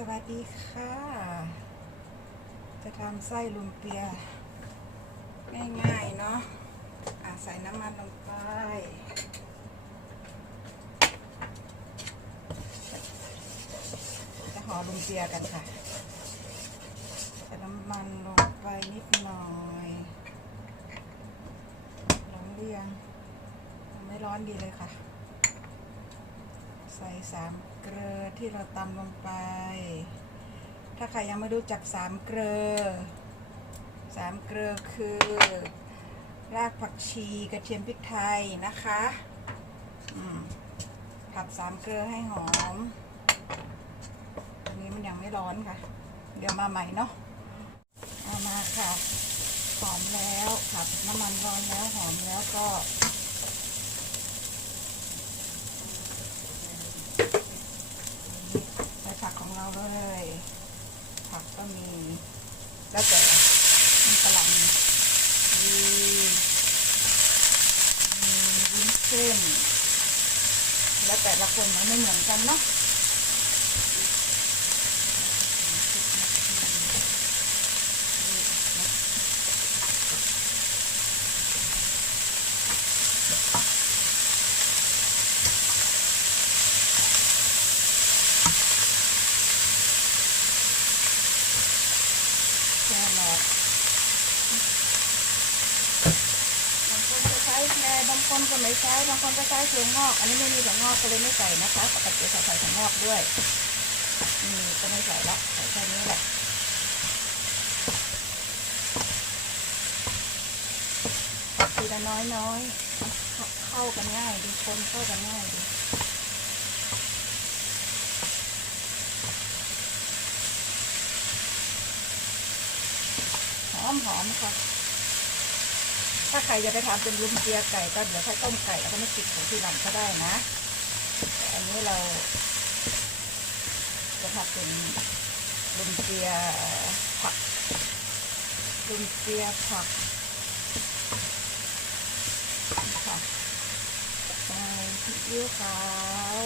สวัสดีค่ะ จะทำไส้ลุมเปีย ง่ายๆเนาะอะใส่น้ำมันลงไป จะห่อลุมเปียกันค่ะ ใส่น้ำมันลงไปนิดหน่อยร้อนเรียงไม่ร้อนดีเลยค่ะ ใส่สามเกลือที่เราตำลงไป ถ้าใครยังไม่รู้จักสามเกลือสามเกลือคือ รากผักชีกระเทียมพริกไทยนะคะผัดสามเกลือให้หอมอันนี้มันยังไม่ร้อนค่ะ เดี๋ยวมาใหม่เนาะเอามาค่ะ หอมแล้วผัดน้ำมันร้อนแล้วหอมแล้วก็ ใส่ผักของ เลย ผักก็มี แล้วแต่มีกระหล่ำมีมีวุ้นเส้น แล้วแต่ละคนมันไม่เหมือนกันเนาะแครอทบางคนจะใช้แครบางคนก็ไม่ใช้บางคนก็ใช้ถั่วงอก อันนี้ไม่มีถั่วงอกก็เลยไม่ใส่นะคะปกติจะใส่ถั่วงอกด้วยนี่ก็ไม่ใส่ละใส่แค่นี้แหละทีละน้อยน้อยๆเข้ากันง่ายดีคนเข้ากันง่ายดีหอมหอมค่ะ ถ้าใครจะไปทำเป็นลุมเจียไก่ก็เดี๋ยวค่อยต้มไก่แล้วก็ไม่ติดของที่หลังก็ได้นะอันนี้เรา จะทำเป็นลุมเจียผักลุมเจียผักค่ะใส่พริกเลี้วขาว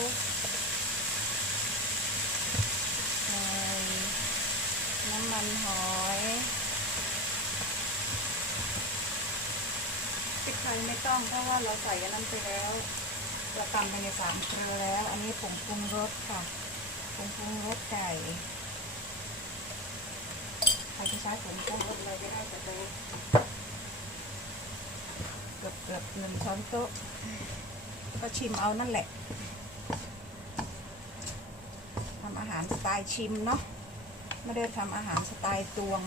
ใส่น้ำมันหอยพริก ไทยไม่ต้องเพราะว่าเราใส่อันนั้นไปแล้ว เราตำไปในสามเกลือแล้ว อันนี้ผงปรุงรสค่ะผงปรุงรสไก่ใครจะใช้ผงปรุงรสอะไรก็ได้แต่เดิมเกือบเกือบหนึ่งช้อนโต๊ะ ก็ชิมเอานั่นแหละทำอาหารสไตล์ชิมเนาะไม่ได้ทำอาหารสไตล์ตวง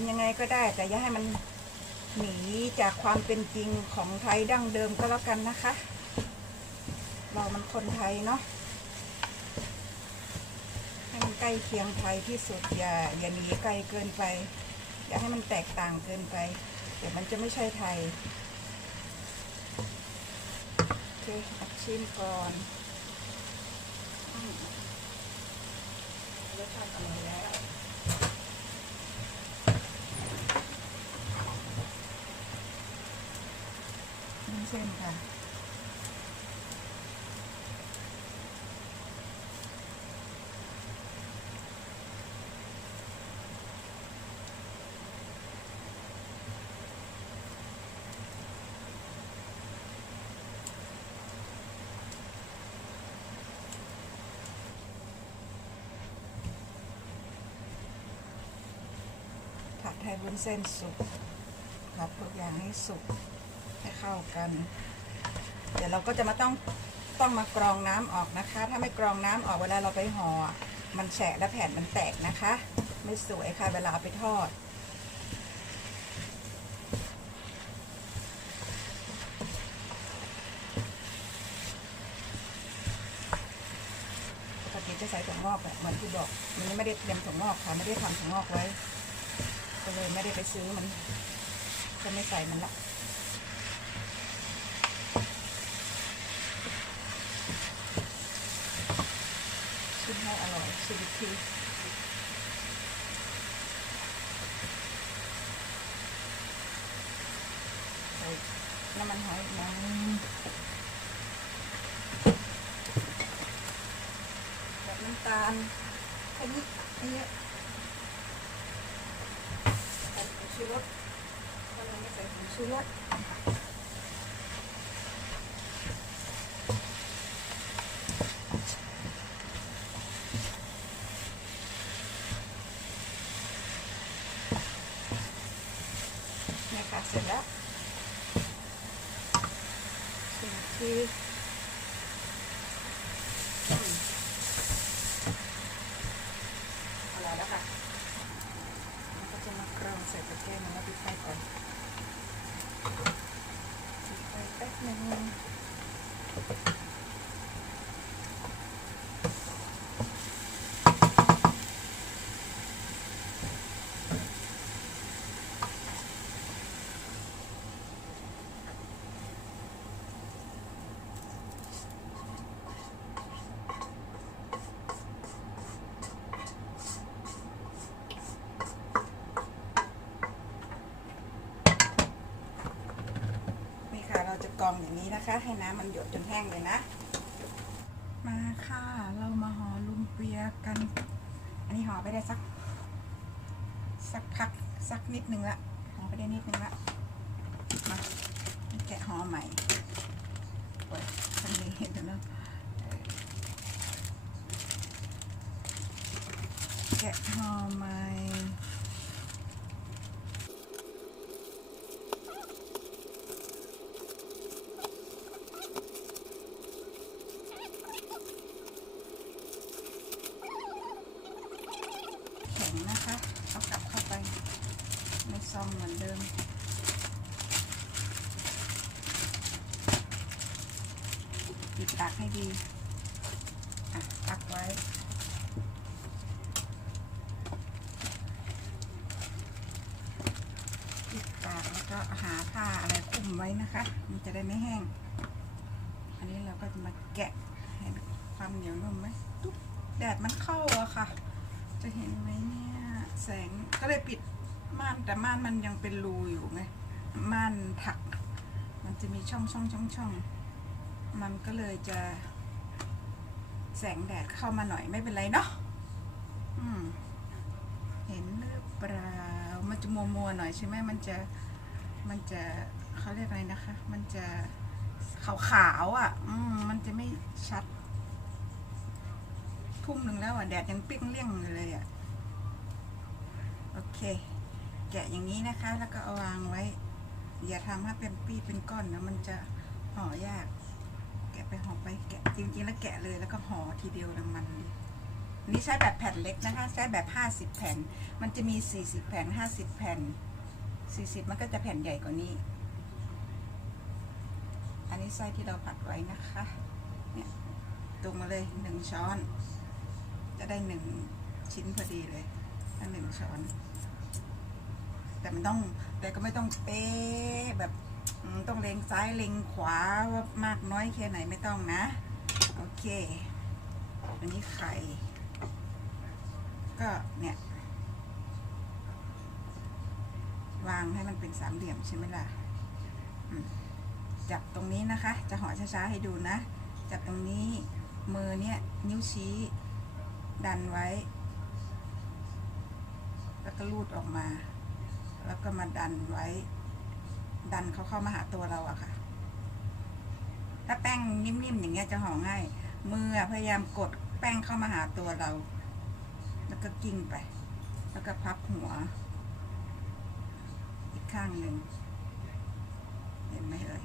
ทำยังไงก็ได้ แต่อย่าให้มันหนีจากความเป็นจริงของไทยดั้งเดิมก็แล้วกันนะคะ เรามันคนไทยเนาะให้มันใกล้เคียงไทยที่สุดอย่าอย่าหนีไกลเกินไป อย่าให้มันแตกต่างเกินไป เดี๋ยวมันจะไม่ใช่ไทยโอเคอัดชิมก่อนรสชาติอร่อยแล้ว นี่เส้นค่ะผัดให้วุ้นเส้นสุกผัดทุกอย่างให้สุก เข้ากัน เดี๋ยวเราก็จะมาต้องต้องมากรองน้ำออกนะคะ ถ้าไม่กรองน้ำออกเวลาเราไปห่อมันแฉะและแผ่นมันแตกนะคะ ไม่สวยค่ะเวลาเอาไปทอดปกติจะใส่ถั่วงอกแบบเหมือนที่บอกมันนี้ไม่ได้เตรียมถั่วงอกค่ะไม่ได้ทำถั่วงอกไว้ ก็เลยไม่ได้ไปซื้อมันก็ไม่ใส่มันละชิมให้ อร่อยชิมอีกทีใส่หอยอีกหน่อยนึงแบบน้ำตาลแค่นี้ไม่เยอะใส่ผงชูรสถ้าเราไม่ใส่ผงชูรสเนี่ยค่ะเสร็จแล้วสิ่งที่อืมเอาละแล้วค่ะแล้วก็จะมากรองใส่ตะแกรงแล้วปิดไฟก่อนปิดไฟแป๊บหนึงนี่ค่ะเราจะกรองอย่าง นะคะ ให้น้ำมันหยดจนแห้งเลยนะ มาค่ะ เรามาห่อลุมเปียกัน อันนี้ห่อไปได้สัก สักพักสักนิดนึงละห่อไปได้นิดนึงละมาแกะห่อใหม่เปิดทางนี้เห็นแล้วแกะห่อใหม่ แข็งนะคะเอากลับเข้าไปในซองเหมือนเดิม ปิดปากให้ดี อะตักไว้ ปิดปากแล้วก็หา ผ้าอะไรคุมไว้นะคะ มันจะได้ไม่แห้ง อันนี้เราก็จะมาแกะเห็นความเหนียวนุ่มไหมตุ๊บแดดมันเข้าอะค่ะ จะเห็นไหมเนี่ยแสงก็เลยปิดม่านแต่ม่านมันยังเป็นรูอยู่ไงม่านถัก มันจะมีช่องช่องช่องช่องมันก็เลยจะแสงแดดเข้ามาหน่อยไม่เป็นไรเนาะเห็นหรือเปล่ามันจะมัวมัวหน่อยใช่ไหมมันจะ มันจะเขาเรียกอะไรนะคะ มันจะขาวๆอะ อืมมันจะไม่ชัด ทุ่มหนึ่งแล้วอะ แดดยังเปรี้ยงเลี่ยงอยู่เลยอะ โอเค แกะอย่างนี้นะคะ แล้วก็เอาวางไว้ อย่าทำให้เป็นปี้เป็นก้อนนะ มันจะห่อยาก แกะไปห่อไปแกะ จริงๆ แล้วแกะเลยแล้วก็ห่อทีเดียวล้วมันดีนนี้ใช้แบบแผ่นเล็กนะคะ ใช้แบบ 50 แผ่น มันจะมี 40 แผ่น 50 แผ่น 40 มันก็จะแผ่นใหญ่กว่านี้ อันนี้ไส้ที่เราผัดไว้นะคะ เนี่ยตรงมาเลยหนึ่งช้อน จะได้หนึ่งชิ้นพอดีเลยถ้าหนึ่งช้อน แต่มันต้องแต่ก็ไม่ต้องเป๊ะแบบต้องเล็งซ้ายเล็งขวาว่ามากน้อยแค่ไหนไม่ต้องนะ โอเค อันนี้ไข่ ก็เนี่ย วางให้มันเป็นสามเหลี่ยมใช่ไหมล่ะจับตรงนี้นะคะ จะห่อช้าๆให้ดูนะ จับตรงนี้มือเนี่ยนิ้วชี้ ดันไว้ แล้วก็ลูดออกมา แล้วก็มาดันไว้ ดันเขาเข้ามาหาตัวเราอะค่ะ ถ้าแป้งนิ่มๆอย่างเงี้ยจะห่อง่ายมือพยายามกดแป้งเข้ามาหาตัวเรา แล้วก็กิ้งไป แล้วก็พับหัว ข้างหนึ่งเห็นไหมเอ่ย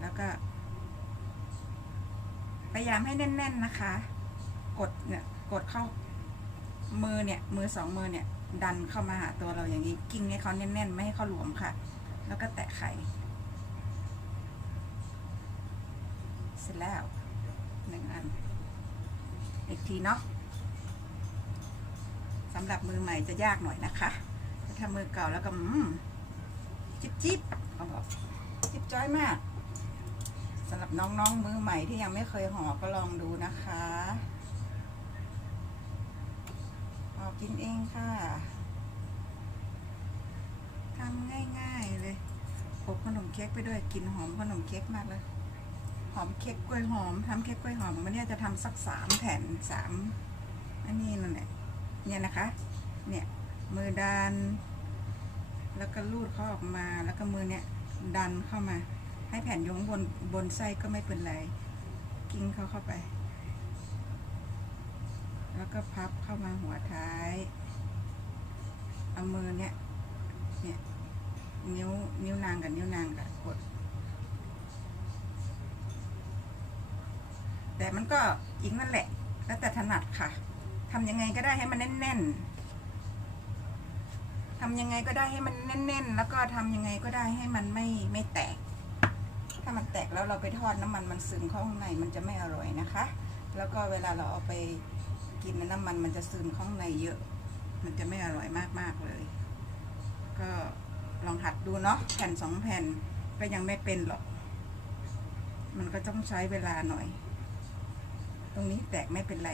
แล้วก็ พยายามให้แน่น ๆนะคะ กดเนี่ยกดเข้ามือเนี่ยมือสองมือเนี่ย ดันเข้ามาหาตัวเราอย่างนี้กิ้งให้เขาแน่นๆ ไม่ให้เขาหลวมค่ะ แล้วก็แตะไข่เสร็จแล้วหนึ่งอัน อีกทีเนาะสำหรับมือใหม่จะยากหน่อยนะคะ ถ้ามือเก่าแล้วก็จิบจิบเอาแบบจิบจ้อยมากสำหรับน้องๆมือใหม่ที่ยังไม่เคยห่อก็ลองดูนะคะห่อกินเองค่ะทำง่ายๆเลยบขนมเค้กไปด้วยกลิ่นหอมขนมเค้กมากเลย หอมเค้กกล้วยหอมทำเค้กกล้วยหอมวันนี้จะทำสักสามแผ่นสามอันนี้นั่นแหละเนี่ยนะคะ เนี่ย มือดัน แล้วก็ลูดเขาออกมา แล้วก็มือเนี่ยดันเข้ามา ให้แผ่นย้งบนบนไส้ก็ไม่เป็นไร กิ้งเขาเข้าไป แล้วก็พับเข้ามาหัวท้าย เอามือเนี่ยเนี่ย นิ้วนิ้วนางกับนิ้วนางกับกด แต่มันก็อีกนั่นแหละ แล้วแต่ถนัดค่ะทำยังไงก็ได้ให้มันแน่นๆ ทำยังไงก็ได้ให้มันแน่น ๆ แล้วก็ทำยังไงก็ได้ให้มันไม่ไม่แตก ถ้ามันแตกแล้วเราไปทอดน้ำมันมันซึมเข้าข้างในมันจะไม่อร่อยนะคะ แล้วก็เวลาเราเอาไปกินน้ำมันมันจะซึมข้างในเยอะ มันจะไม่อร่อยมากๆเลย ก็ลองหัดดูเนาะแผ่นสองแผ่นก็ยังไม่เป็นหรอก มันก็ต้องใช้เวลาหน่อย ตรงนี้แตกไม่เป็นไร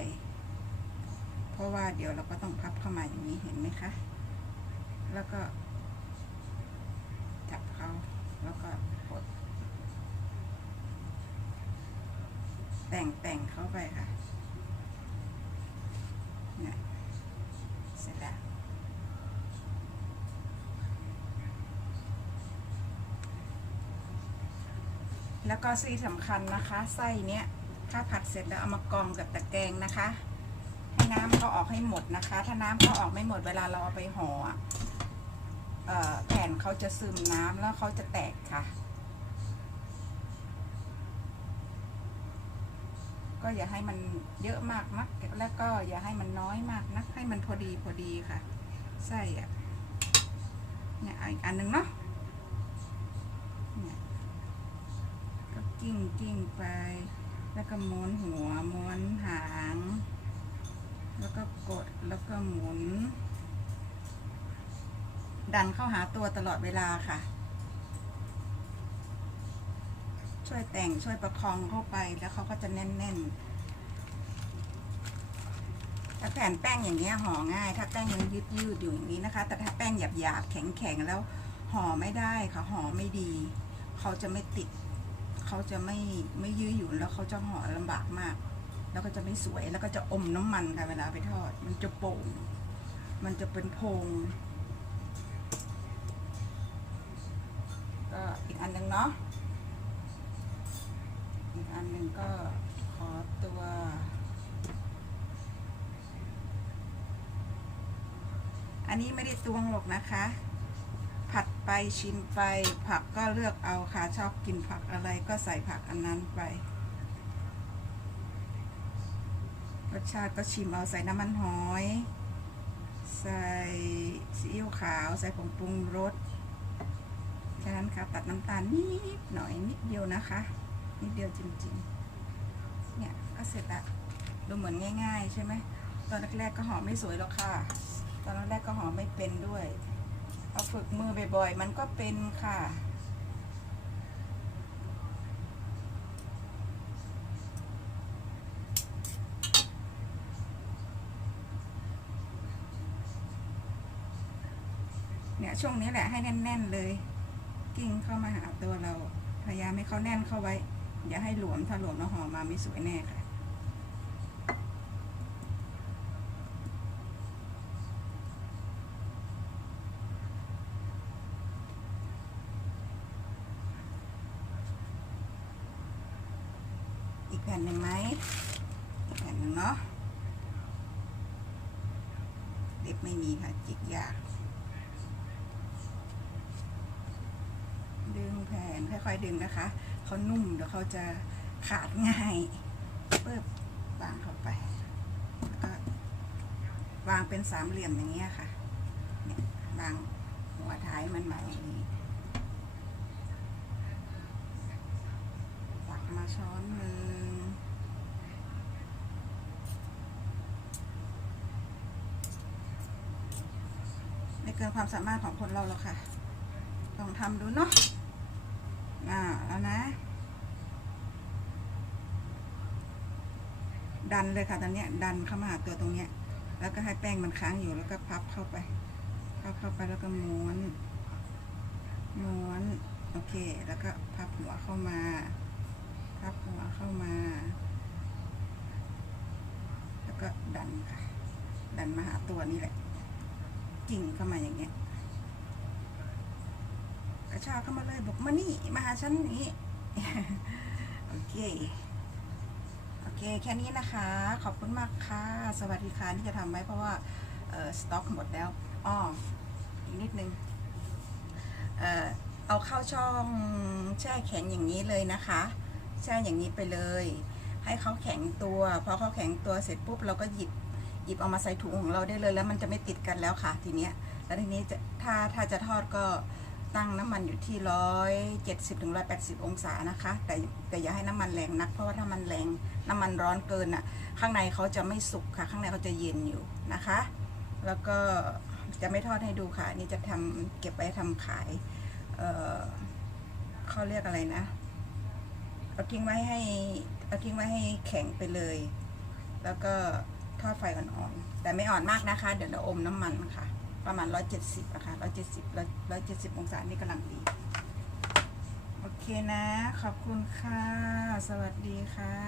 เพราะว่าเดี๋ยวเราก็ต้องพับเข้ามาอย่างนี้เห็นไหมคะ แล้วก็ จับเขาแล้วก็กดแต่งแต่งเข้าไปค่ะเนี่ยเสร็จแล้วแล้วก็สิ่งสำคัญนะคะไส้เนี้ยถ้าผัดเสร็จแล้วเอามากรองกับตะแกรงนะคะ ให้น้ำเขาออกให้หมดนะคะ ถ้าน้ำเขาออกไม่หมดเวลาเราเอาไปห่ออะเอ่อ เขาจะซึมน้ำแล้วเขาจะแตกค่ะ ก็อย่าให้มันเยอะมากนัก แล้วก็อย่าให้มันน้อยมากนัก ให้มันพอดีพอดีค่ะไส้อะเนี่ยอาอีกอันหนึ่งเนาะเนี่ยก็กิ้งกิ้งไป แล้วก็ม้วนหัวม้วนหาง แล้วก็กดแล้วก็หมุน ดันเข้าหาตัวตลอดเวลาค่ะ ช่วยแต่งช่วยประคองเข้าไปแล้วเขาก็จะแน่นๆ ถ้าแผ่นแป้งอย่างเงี้ยห่อง่าย ถ้าแป้งยังยืดยืดๆอยู่อย่างนี้นะคะ แต่ถ้าแป้งหยาบหยาบๆแข็งแข็งๆแล้วห่อไม่ได้ค่ะห่อไม่ดี เขาจะไม่ติด เขาจะไม่ไม่ยืดหยุ่นแล้วเขาจะห่อลำบากมาก แล้วก็จะไม่สวยแล้วก็จะอมน้ำมันค่ะเวลาไปทอด มันจะโป่งมันจะเป็นโพงก็ อันหนึ่งเนาะ อีกอันหนึ่งก็ขอตัวอันนี้ไม่ได้ตวงหรอกนะคะ ผัดไปชิมไป ผักก็เลือกเอาค่ะ ชอบกินผักอะไรก็ใส่ผักอันนั้นไป รสชาติก็ชิมเอาใส่น้ำมันหอย ใส่ซีอิ๊วขาว ใส่ผงปรุงรส นั้นค่ะ ตัดน้ำตาลนิดหน่อยนิดเดียวนะคะ นิดเดียวจริงๆ เนี่ยก็เสร็จละดูเหมือนง่าย ๆ ใช่ไหม ตอนแรกๆก็หอมไม่สวยหรอกค่ะ ตอนแรกๆก็หอมไม่เป็นด้วย เอาฝึกมือบ่อยๆ มันก็เป็นค่ะเนี่ยช่วงนี้แหละให้แน่น ๆ เลย กิ้งเข้ามาหาตัวเรา พยายามให้เขาแน่นเข้าไว้ อย่าให้หลวมถ้าหลวมแล้วห่อมาไม่สวยแน่ค่ะ อีกแผ่นหนึ่งไหม อีกแผ่นหนึ่งเนาะเด็บไม่มีค่ะ จิกยาก ดึงแผ่นค่อยๆ ดึงนะคะ เขานุ่มเดี๋ยวเขาจะขาดง่ายปึ๊บวางเข้าไปแล้วก็วางเป็นสามเหลี่ยมอย่างเงี้ยค่ะเนี่ยวางหัวท้ายมันมาอย่างนี้ตักมาช้อนหนึ่งไม่เกินความสามารถของคนเราหรอกค่ะลองทำดูเนาะ อ่าแล้วนะ ดันเลยค่ะตอนนี้ดันเข้ามาหาตัวตรงเนี้ย แล้วก็ให้แป้งมันค้างอยู่แล้วก็พับเข้าไปพับเข้าไปแล้วก็ม้วนม้วนโอเค แล้วก็พับหัวเข้ามา พับหัวเข้ามา แล้วก็ดันค่ะ ดันมาหาตัวนี้แหละ กิ่งเข้ามาอย่างเงี้ย กระชากเข้ามาเลยบอกมานี่มาหาฉันอย่างนี้โอเคโอเคแค่นี้นะคะ ขอบคุณมากค่ะ สวัสดีค่ะที่จะทำไว้เพราะว่าสต็อกหมดแล้วอ้ออีกนิดนึงเออเอาเข้าช่องแช่แข็งอย่างนี้เลยนะคะ แช่อย่างนี้ไปเลย ให้เขาแข็งตัวพอเขาแข็งตัวเสร็จปุ๊บเราก็หยิบหยิบเอามาใส่ถุงของเราได้เลยแล้วมันจะไม่ติดกันแล้วค่ะทีเนี้ยแล้วทีนี้ถ้าถ้าจะทอดก็ ตั้งน้ำมันอยู่ที่ร้อยเจ็ดสิบถึงร้อยแปดสิบองศานะคะ แต่แต่อย่าให้น้ำมันแรงนัก เพราะว่าถ้ามันแรงน้ำมันร้อนเกินอะ ข้างในเขาจะไม่สุกค่ะ ข้างในเขาจะเย็นอยู่นะคะ แล้วก็จะไม่ทอดให้ดูค่ะนี่จะทำเก็บไว้ทำขายเอ่อเขาเรียกอะไรนะเอาทิ้งไว้ให้เอาทิ้งไว้ให้แข็งไปเลย แล้วก็ทอดไฟอ่อนๆแต่ไม่อ่อนมากนะคะ เดี๋ยวเราอมน้ำมันค่ะ ประมาณ 170อะค่ะ170 170 องศานี่กำลังดี โอเคนะ ขอบคุณค่ะ สวัสดีค่ะ